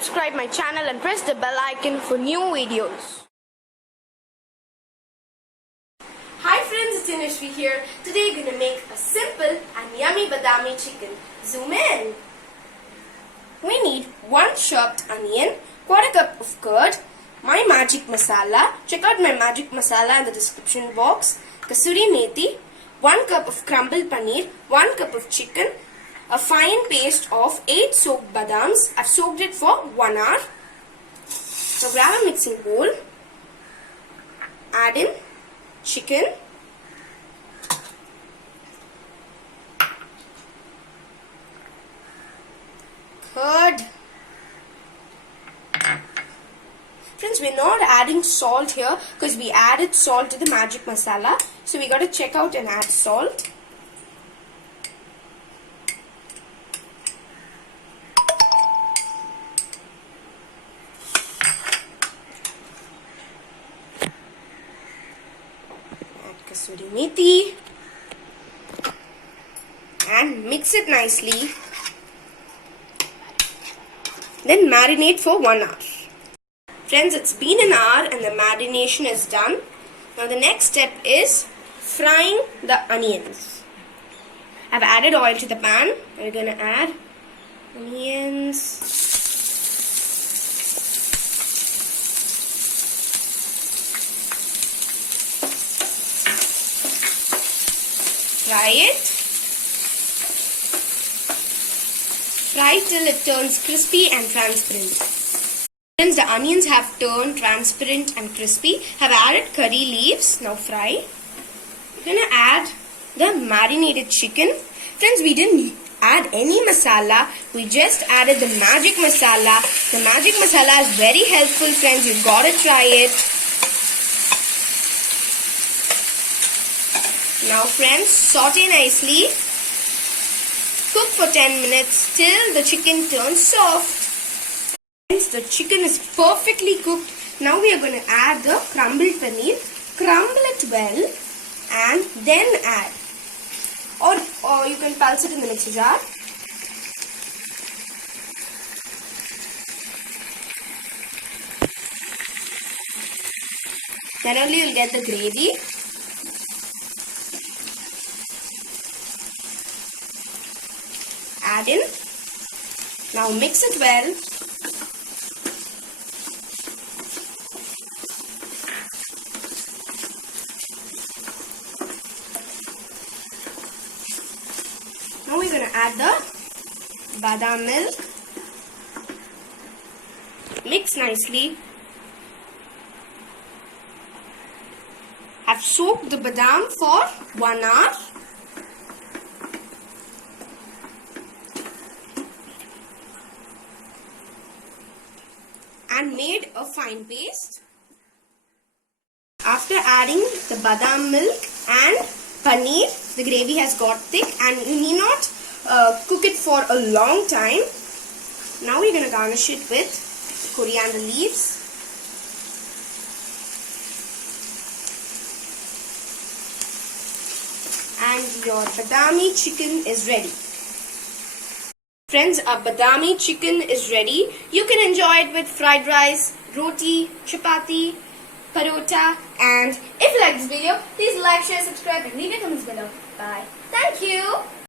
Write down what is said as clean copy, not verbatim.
subscribe my channel and press the bell icon for new videos. Hi friends, it's Nishvi here. Today we're going to make a simple and yummy Badami chicken. Zoom in. We need 1 chopped onion, 1/4 cup of curd, my magic masala. Check out my magic masala in the description box. Kasuri methi, 1 cup of crumbled paneer, 1 cup of chicken, a fine paste of 8 soaked badams. I've soaked it for 1 hour. So grab a mixing bowl, add in chicken, curd. Friends, we're not adding salt here because we added salt to the magic masala. So we got to check out and add salt. Kasuri methi and mix it nicely, then marinate for 1 hour. Friends, it's been an hour and the marination is done. Now the next step is frying the onions. I've added oil to the pan. We're going to add onions. Fry it. Fry till it turns crispy and transparent. Since the onions have turned transparent and crispy, have added curry leaves. Now fry. We're going to add the marinated chicken. Friends, we didn't add any masala. We just added the magic masala. The magic masala is very helpful, friends. You've got to try it. Now friends, saute nicely. Cook for 10 minutes till the chicken turns soft. Friends, the chicken is perfectly cooked. Now we are going to add the crumbled paneer. Crumble it well and then add. Or you can pulse it in the mixer jar. Then only you'll get the gravy. Add in. Now mix it well. Now we're going to add the badam milk. Mix nicely. I've soaked the badam for 1 hour. And made a fine paste. After adding the badam milk and paneer, the gravy has got thick and you need not cook it for a long time. Now we're going to garnish it with coriander leaves. And your badami chicken is ready. Friends, our badami chicken is ready. You can enjoy it with fried rice, roti, chapati, parota, and if you like this video, please like, share, subscribe and leave your comments below. Bye. Thank you.